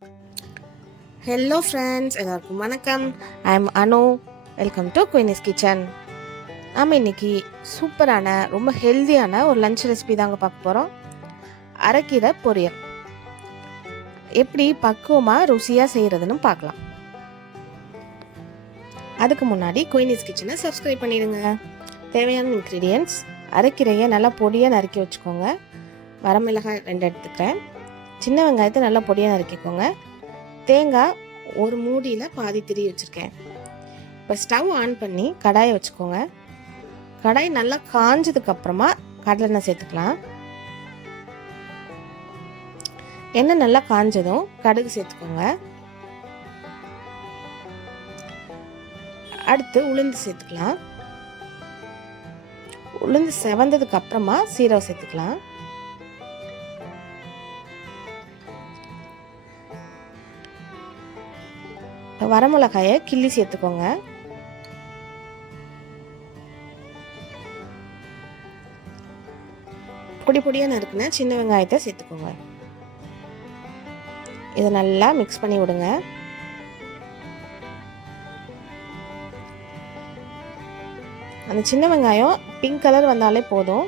Hello friends, எல்லாருக்கும் வணக்கம். I am Anu. Welcome to Queenie's kitchen. நாம் இன்னைக்கு சூப்பரான ரொம்ப ஹெல்த்தியான ஒரு லஞ்ச் ரெசிபி தாங்க பார்க்க போகிறோம். அரைக்கீரை பொரியல் எப்படி பக்குவமாக ருசியாக செய்கிறதுன்னு பார்க்கலாம். அதுக்கு முன்னாடி குயினிஸ் கிச்சனை சப்ஸ்கிரைப் பண்ணிடுங்க. தேவையான இன்க்ரீடியன்ட்ஸ்: அரைக்கீரையை நல்லா பொடியாக நறுக்கி வச்சுக்கோங்க. வரமிளகாய் 2 எடுத்துக்கிறேன். சின்ன வெங்காயத்தை நல்லா பொடியாக நறுக்கிக்கோங்க. தேங்காய் ஒரு மூடியில் பாதி திரி வச்சுருக்கேன். இப்போ ஸ்டவ் ஆன் பண்ணி கடாயை வச்சுக்கோங்க. கடாய் நல்லா காஞ்சதுக்கப்புறமா கடலெண்ணெய் சேர்த்துக்கலாம். எண்ணெய் நல்லா காஞ்சதும் கடுகு சேர்த்துக்கோங்க. அடுத்து உளுந்து சேர்த்துக்கலாம். உளுந்து செவந்ததுக்கு அப்புறமா சீரகம் சேர்த்துக்கலாம். வரமிளகாயை கிள்ளி சேர்த்துக்கோங்க. பொடி பொடியாக நறுக்குன சின்ன வெங்காயத்தை சேர்த்துக்கோங்க. இதை நல்லா மிக்ஸ் பண்ணி விடுங்க. அந்த சின்ன வெங்காயம் பிங்க் கலர் வந்தாலே போதும்,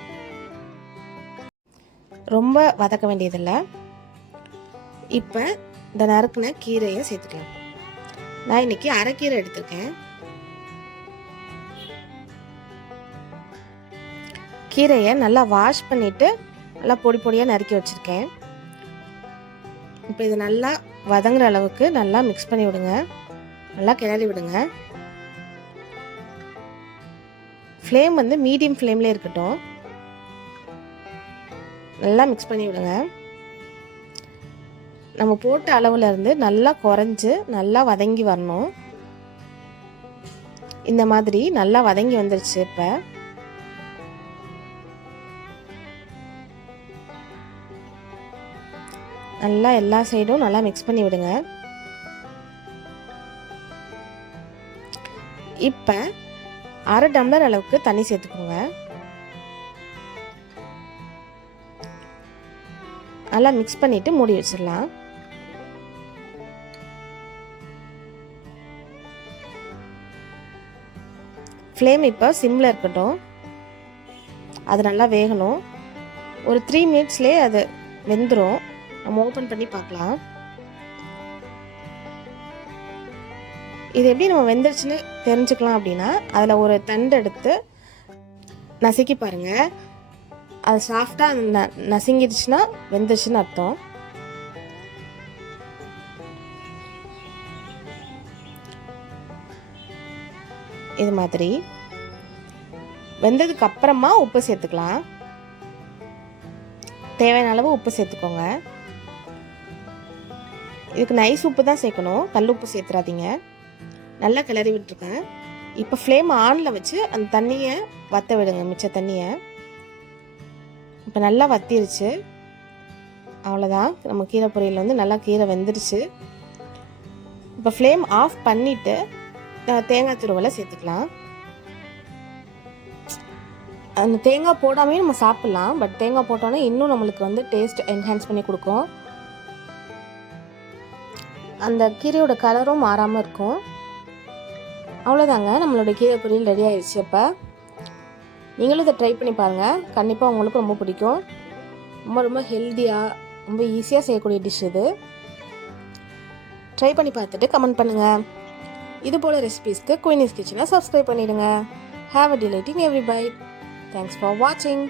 ரொம்ப வதக்க வேண்டியதில்லை. இப்போ இந்த நறுக்குன கீரையை சேர்த்துக்கலாம். நான் இன்னைக்கு அரைக்கீரை எடுத்திருக்கேன். கீரையை நல்லா வாஷ் பண்ணிட்டு நல்லா பொடி பொடியாக நறுக்கி வச்சிருக்கேன். இப்போ இது நல்லா வதங்குற அளவுக்கு நல்லா மிக்ஸ் பண்ணி விடுங்க. நல்லா கிளறி விடுங்க. ஃப்ளேம் மீடியம் ஃப்ளேம்ல இருக்கட்டும். நல்லா மிக்ஸ் பண்ணி விடுங்க. நம்ம போட்ட அளவுல இருந்து நல்லா குறைஞ்சு நல்லா வதங்கி வரணும். இந்த மாதிரி நல்லா வதங்கி வந்துருச்சு. இப்போ நல்லா எல்லா சைடும் நல்லா மிக்ஸ் பண்ணி விடுங்க. இப்போ 1/2 டம்ளர் அளவுக்கு தண்ணி சேர்த்துக்கோங்க. நல்லா மிக்ஸ் பண்ணிட்டு மூடி வச்சிடலாம். ஃப்ளேம் இப்போ சிம்மில் இருக்கட்டும். அது நல்லா வேகணும். ஒரு 3 மினிட்ஸ்லேயே அது வெந்துடும். நம்ம ஓப்பன் பண்ணி பார்க்கலாம். இது எப்படி நம்ம வெந்துருச்சுன்னு தெரிஞ்சுக்கலாம் அப்படின்னா, அதில் ஒரு தண்டு எடுத்து நசுக்கி பாருங்கள். அது சாஃப்டாக நசுங்கிடுச்சுன்னா வெந்துருச்சுன்னு அர்த்தம். இது மாதிரி வெந்ததுக்கு அப்புறமா உப்பு சேர்த்துக்கலாம். தேவையான அளவு உப்பு சேர்த்துக்கோங்க. இதுக்கு நைஸ் உப்பு தான் சேர்க்கணும், கல் உப்பு சேர்த்துறாதீங்க. நல்லா கிளறி விட்டுருக்கேன். இப்போ ஃப்ளேம் ஆனில் வச்சு அந்த தண்ணியை வற்ற விடுங்க, மிச்ச தண்ணியை. இப்போ நல்லா வத்திருச்சு. அவ்வளோதான், நம்ம கீரை பொரியல் நல்லா கீரை வெந்துருச்சு. இப்போ ஃப்ளேம் ஆஃப் பண்ணிவிட்டு தேங்காய் துருவலை சேர்த்துக்கலாம். அந்த தேங்காய் போடாமே நம்ம சாப்பிட்லாம். பட் தேங்காய் போட்டோன்னா இன்னும் நம்மளுக்கு டேஸ்ட் என்ஹான்ஸ் பண்ணி கொடுக்கும். அந்த கீரையோட கலரும் மாறாமல் இருக்கும். அவ்வளோதாங்க, நம்மளோட கீரை பொரியல் ரெடி ஆயிடுச்சு. இப்போ நீங்களும் இதை ட்ரை பண்ணி பாருங்கள். கண்டிப்பாக உங்களுக்கு ரொம்ப பிடிக்கும். ரொம்ப ரொம்ப ஹெல்த்தியாக ரொம்ப ஈஸியாக செய்யக்கூடிய டிஷ் இது. ட்ரை பண்ணி பார்த்துட்டு கமெண்ட் பண்ணுங்கள். இது போல் ரெசிபீஸ்க்கு குயினிஸ் கிச்சனை சப்ஸ்கிரைப் பண்ணிடுங்க. Have a delighting every byte. Thanks for வாட்சிங்.